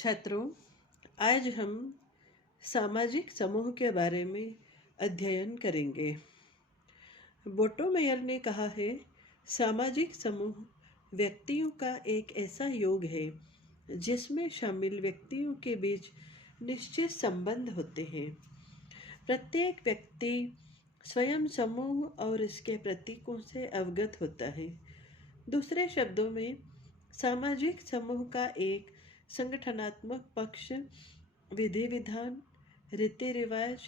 छात्रों, आज हम सामाजिक समूह के बारे में अध्ययन करेंगे। बोटोमेयर ने कहा है, सामाजिक समूह व्यक्तियों का एक ऐसा योग है जिसमें शामिल व्यक्तियों के बीच निश्चित संबंध होते हैं। प्रत्येक व्यक्ति स्वयं समूह और इसके प्रतीकों से अवगत होता है। दूसरे शब्दों में, सामाजिक समूह का एक संगठनात्मक पक्ष विधि विधान, रीति रिवाज,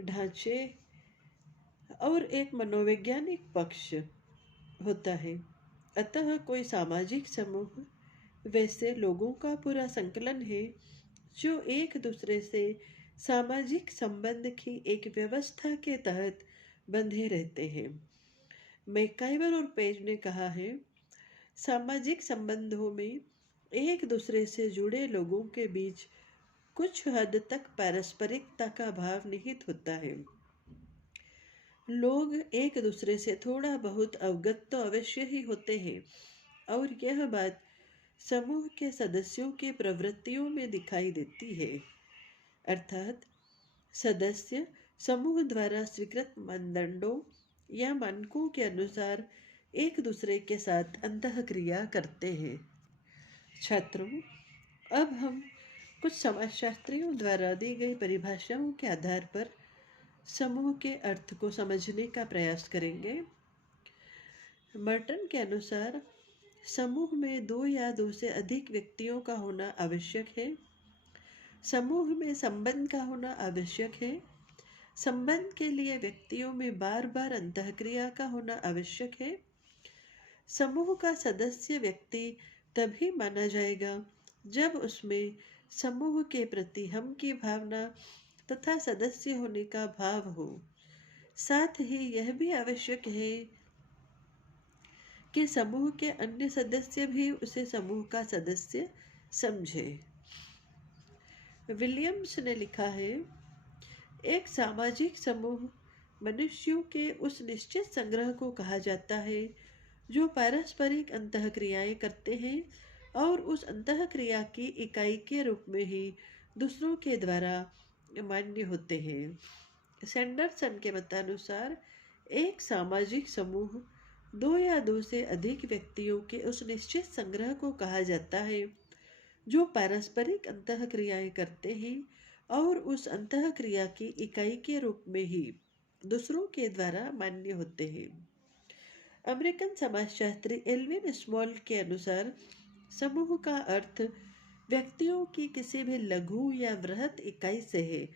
ढांचे और एक मनोवैज्ञानिक पक्ष होता है। अतः कोई सामाजिक समूह वैसे लोगों का पूरा संकलन है जो एक दूसरे से सामाजिक संबंध की एक व्यवस्था के तहत बंधे रहते हैं। मैकाइवर और पेज ने कहा है, सामाजिक संबंधों में एक दूसरे से जुड़े लोगों के बीच कुछ हद तक पारस्परिकता का भाव निहित होता है। लोग एक दूसरे से थोड़ा बहुत अवगत तो अवश्य ही होते हैं और यह बात समूह के सदस्यों की प्रवृत्तियों में दिखाई देती है। अर्थात सदस्य समूह द्वारा स्वीकृत मानदंडों या मानकों के अनुसार एक दूसरे के साथ अंतःक्रिया करते हैं। छात्रों, अब हम कुछ समाजशास्त्रियों द्वारा दी गई परिभाषाओं के आधार पर समूह के अर्थ को समझने का प्रयास करेंगे। मर्टन के अनुसार समूह में दो या दो से अधिक व्यक्तियों का होना आवश्यक है। समूह में संबंध का होना आवश्यक है। संबंध के लिए व्यक्तियों में बार बार अंतःक्रिया का होना आवश्यक है। समूह का सदस्य व्यक्ति तभी माना जाएगा जब उसमें समूह के प्रति हम की भावना तथा सदस्य होने का भाव हो। साथ ही यह भी आवश्यक है कि समूह के अन्य सदस्य भी उसे समूह का सदस्य समझे। विलियम्स ने लिखा है, एक सामाजिक समूह मनुष्यों के उस निश्चित संग्रह को कहा जाता है जो पारस्परिक अंतःक्रियाएं करते हैं और उस अंतःक्रिया की इकाई के रूप में ही दूसरों के द्वारा मान्य होते हैं। सैंडरसन के मतानुसार एक सामाजिक समूह दो या दो से अधिक व्यक्तियों के उस निश्चित संग्रह को कहा जाता है जो पारस्परिक अंतःक्रियाएं करते हैं और उस अंतःक्रिया की इकाई के रूप में ही दूसरों के द्वारा मान्य होते हैं। अमेरिकन समाजशास्त्री एल्विन स्मॉल के अनुसार समूह का अर्थ व्यक्तियों की किसी भी लघु या वृहत इकाई से है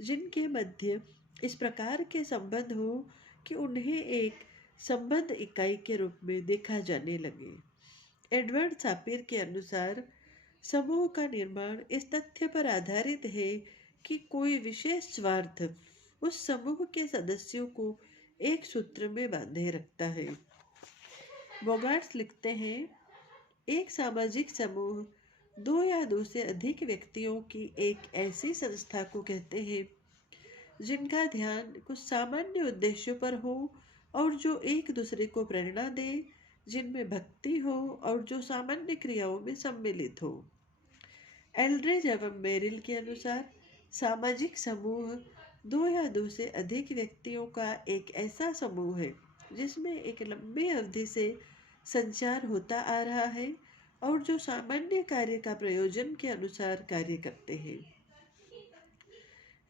जिनके मध्य इस प्रकार के संबंध हो कि उन्हें एक संबद्ध इकाई के रूप में देखा जाने लगे। एडवर्ड सापिर के अनुसार समूह का निर्माण इस तथ्य पर आधारित है कि कोई विशेष स्वार्थ उस समूह के सदस्यों को एक सूत्र में बांधे रखता है। बोगार्ट्स लिखते हैं, एक सामाजिक समूह दो या दो से अधिक व्यक्तियों की एक ऐसी संस्था को कहते हैं जिनका ध्यान कुछ सामान्य उद्देश्यों पर हो और जो एक दूसरे को प्रेरणा दे, जिनमें भक्ति हो और जो सामान्य क्रियाओं में सम्मिलित हो। एल्ड्रिज एवं मेरिल के अनुसार सामाजिक समूह दो या दो से अधिक व्यक्तियों का एक ऐसा समूह है जिसमें एक लंबी अवधि से संचार होता आ रहा है और जो सामान्य कार्य का प्रयोजन के अनुसार कार्य करते हैं।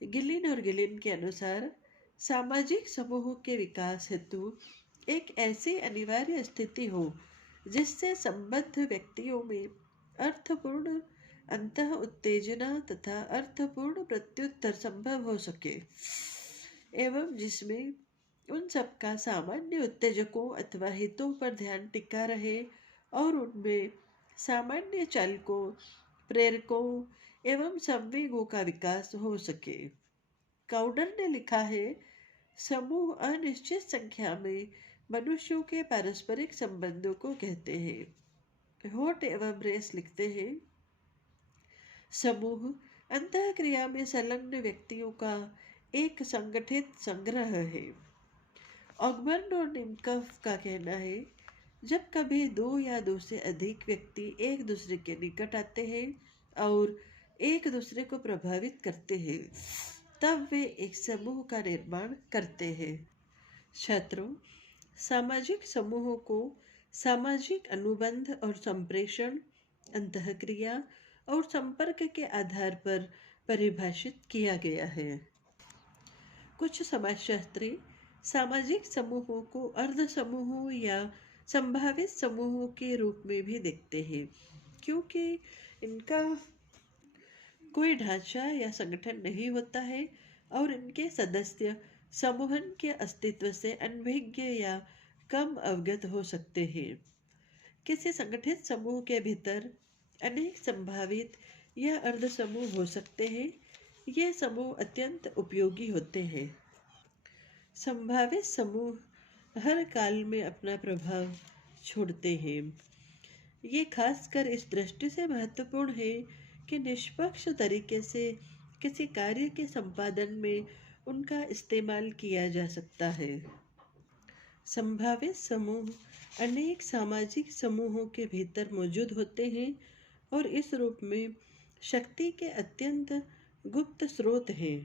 गिलिन और गिलिन के अनुसार सामाजिक समूह के विकास हेतु एक ऐसी अनिवार्य स्थिति हो जिससे संबद्ध व्यक्तियों में अर्थपूर्ण अंतः उत्तेजना तथा अर्थपूर्ण प्रत्युत्तर संभव हो सके एवं जिसमें उन सबका सामान्य उत्तेजकों अथवा हितों पर ध्यान टिका रहे और उनमें सामान्य चालकों, प्रेरकों एवं संवेगों का विकास हो सके। काउडर ने लिखा है, समूह अनिश्चित संख्या में मनुष्यों के पारस्परिक संबंधों को कहते हैं। होट एवं ब्रेस लिखते हैं, समूह अंतःक्रिया में संलग्न व्यक्तियों का एक संगठित संग्रह है। ऑगबर्न और निमकफ का कहना है, जब कभी दो या दो से अधिक व्यक्ति एक दूसरे के निकट आते हैं और एक दूसरे को प्रभावित करते हैं, तब वे एक समूह का निर्माण करते हैं। छात्रों, सामाजिक समूहों को सामाजिक अनुबंध और संप्रेषण, अंतःक्रिया और संपर्क के आधार पर परिभाषित किया गया है। कुछ समाजशास्त्री सामाजिक समूहों को अर्ध समूहों या संभावित समूहों के रूप में भी देखते हैं, क्योंकि इनका कोई ढांचा या संगठन नहीं होता है और इनके सदस्य समूहन के अस्तित्व से अनभिज्ञ या कम अवगत हो सकते हैं। किसी संगठित समूह के भीतर अनेक संभावित या अर्ध समूह हो सकते हैं। ये समूह अत्यंत उपयोगी होते हैं। संभावित समूह हर काल में अपना प्रभाव छोड़ते हैं। ये खासकर इस दृष्टि से महत्वपूर्ण है कि निष्पक्ष तरीके से किसी कार्य के संपादन में उनका इस्तेमाल किया जा सकता है। संभावित समूह अनेक सामाजिक समूहों के भीतर मौजूद होते हैं और इस रूप में शक्ति के अत्यंत गुप्त स्रोत हैं।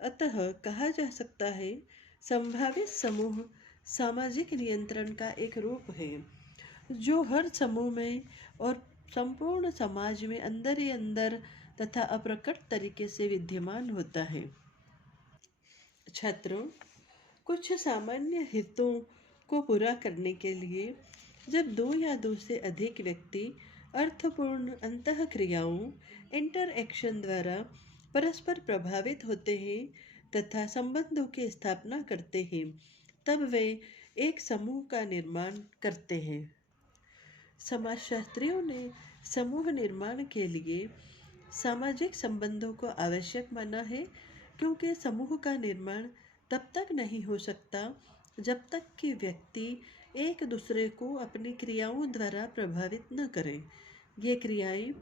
अतः कहा जा सकता है, संभावित समूह सामाजिक नियंत्रण का एक रूप है जो हर समूह में और संपूर्ण समाज में अंदर ही अंदर तथा अप्रकट तरीके से विद्यमान होता है। छात्रों, कुछ सामान्य हितों को पूरा करने के लिए जब दो या दो से अधिक व्यक्ति अर्थपूर्ण अंतःक्रियाओं, इंटरएक्शन द्वारा परस्पर प्रभावित होते हैं तथा संबंधों की स्थापना करते हैं, तब वे एक समूह का निर्माण करते हैं। समाजशास्त्रियों ने समूह निर्माण के लिए सामाजिक संबंधों को आवश्यक माना है, क्योंकि समूह का निर्माण तब तक नहीं हो सकता जब तक कि व्यक्ति एक दूसरे को अपनी क्रियाओं द्वारा प्रभावित न करें। ये क्रियाएं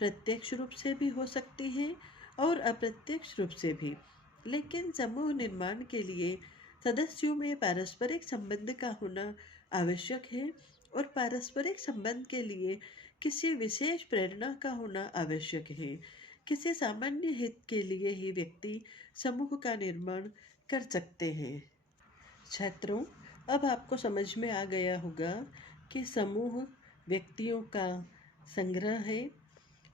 प्रत्यक्ष रूप से भी हो सकती हैं और अप्रत्यक्ष रूप से भी, लेकिन समूह निर्माण के लिए सदस्यों में पारस्परिक संबंध का होना आवश्यक है और पारस्परिक संबंध के लिए किसी विशेष प्रेरणा का होना आवश्यक है। किसी सामान्य हित के लिए ही व्यक्ति समूह का निर्माण कर सकते हैं। छात्रों, अब आपको समझ में आ गया होगा कि समूह व्यक्तियों का संग्रह है।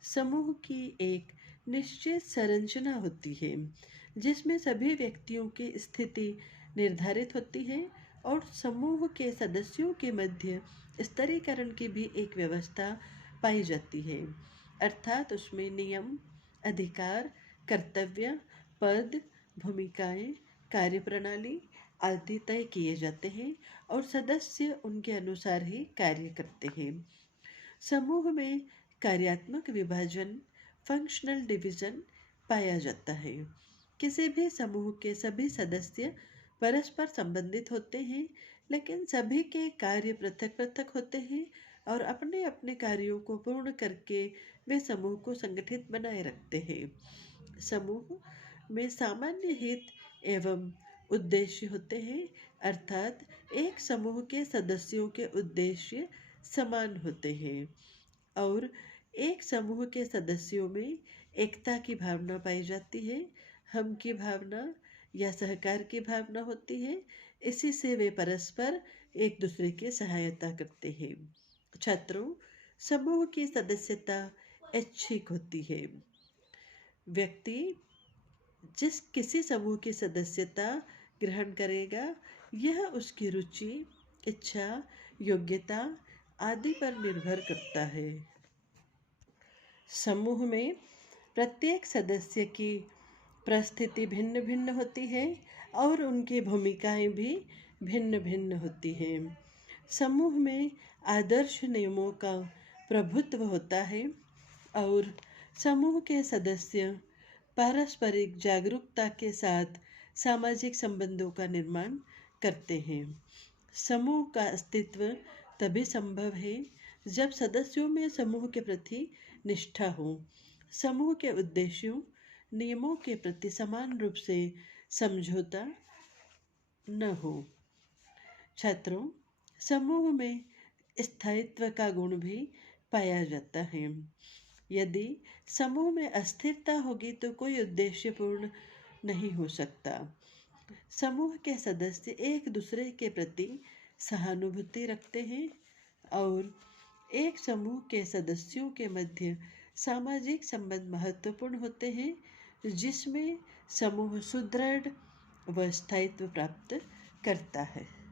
समूह की एक निश्चित संरचना होती है जिसमें सभी व्यक्तियों की स्थिति निर्धारित होती है और समूह के सदस्यों के मध्य स्तरीकरण की भी एक व्यवस्था पाई जाती है, अर्थात उसमें नियम, अधिकार, कर्तव्य, पद, भूमिकाएं, कार्यप्रणाली आदि तय किए जाते हैं और सदस्य उनके अनुसार ही कार्य करते हैं। समूह में कार्यात्मक विभाजन, फंक्शनल डिवीजन पाया जाता है। किसी भी समूह के सभी सदस्य परस्पर संबंधित होते हैं, लेकिन सभी के कार्य पृथक पृथक होते हैं और अपने अपने कार्यों को पूर्ण करके वे समूह को संगठित बनाए रखते हैं। समूह में सामान्य हित एवं उद्देश्य होते हैं, अर्थात एक समूह के सदस्यों के उद्देश्य समान होते हैं और एक समूह के सदस्यों में एकता की भावना पाई जाती है, हम की भावना या सहकार की भावना होती है। इसी से वे परस्पर एक दूसरे की सहायता करते हैं। छात्रों, समूह की सदस्यता ऐच्छिक होती है। व्यक्ति जिस किसी समूह की सदस्यता ग्रहण करेगा, यह उसकी रुचि, इच्छा, योग्यता आदि पर निर्भर करता है। समूह में प्रत्येक सदस्य की परिस्थिति भिन्न भिन्न होती है और उनकी भूमिकाएं भी भिन्न भिन्न होती हैं। समूह में आदर्श नियमों का प्रभुत्व होता है और समूह के सदस्य पारस्परिक जागरूकता के साथ सामाजिक संबंधों का निर्माण करते हैं। समूह का अस्तित्व तभी संभव है जब सदस्यों में समूह के प्रति निष्ठा हो, समूह के उद्देश्यों, नियमों के प्रति समान रूप से समझौता न हो। छात्रों, समूह में स्थायित्व का गुण भी पाया जाता है। यदि समूह में अस्थिरता होगी तो कोई उद्देश्य पूर्ण नहीं हो सकता। समूह के सदस्य एक दूसरे के प्रति सहानुभूति रखते हैं और एक समूह के सदस्यों के मध्य सामाजिक संबंध महत्वपूर्ण होते हैं, जिसमें समूह सुदृढ़ व स्थायित्व प्राप्त करता है।